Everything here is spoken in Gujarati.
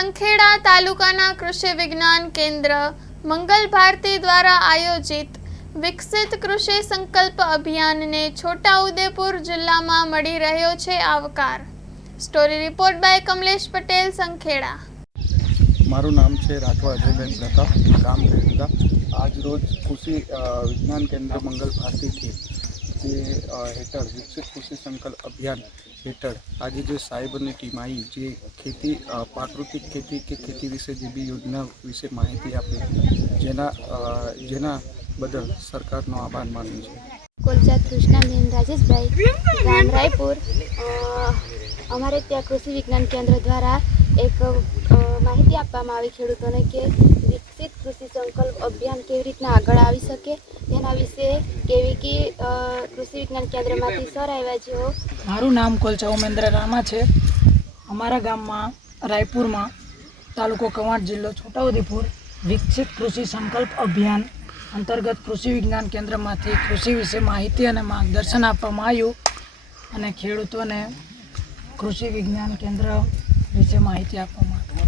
સંખેડા તાલુકાના કૃષિ વિજ્ઞાન કેન્દ્ર મંગલ ભારતી દ્વારા આયોજિત વિકસિત કૃષિ સંકલ્પ અભિયાનને છોટાઉદેપુર જિલ્લામાં મળી રહ્યો છે આવકાર. Story report by Kamlesh Patel, Sankheda. મારું નામ છે રાઠવા અજયબેન પ્રતાપ ગામ આજ રોજ કૃષિ વિજ્ઞાન કેન્દ્ર મંગલ ભારતીથી જે હેઠળ વિકસિત કૃષિ સંકલ્પ અભિયાન હેઠળ આજે જે સાહેબની ટીમ આવી જે ખેતી પ્રાકૃતિક ખેતી કે ખેતી વિશે જે બી યોજના વિશે માહિતી આપી જેના જેના બદલ સરકારનો આભાર માનું છે. કોલજા કૃષ્ણાબેન રાજેશભાઈ અ, અમારે ત્યાં કૃષિ વિજ્ઞાન કેન્દ્ર દ્વારા એક માહિતી આપવામાં આવી ખેડૂતોને કે વિકસિત કૃષિ સંકલ્પ અભિયાન કેવી રીતના આગળ આવી શકે, તેના વિશે કેવી કે કૃષિ વિજ્ઞાન કેન્દ્રમાંથી સર આવ્યા જેઓ મારું નામ કોલચા ઉમેન્દ્ર રામા છે. અમારા ગામમાં, રાયપુરમાં, તાલુકો કવાંટ જિલ્લો છોટાઉદેપુર, વિકસિત કૃષિ સંકલ્પ અભિયાન અંતર્ગત કૃષિ વિજ્ઞાન કેન્દ્રમાંથી કૃષિ વિશે માહિતી અને માર્ગદર્શન આપવામાં આવ્યું અને ખેડૂતોને કૃષિ વિજ્ઞાન કેન્દ્ર વિશે માહિતી આપવામાં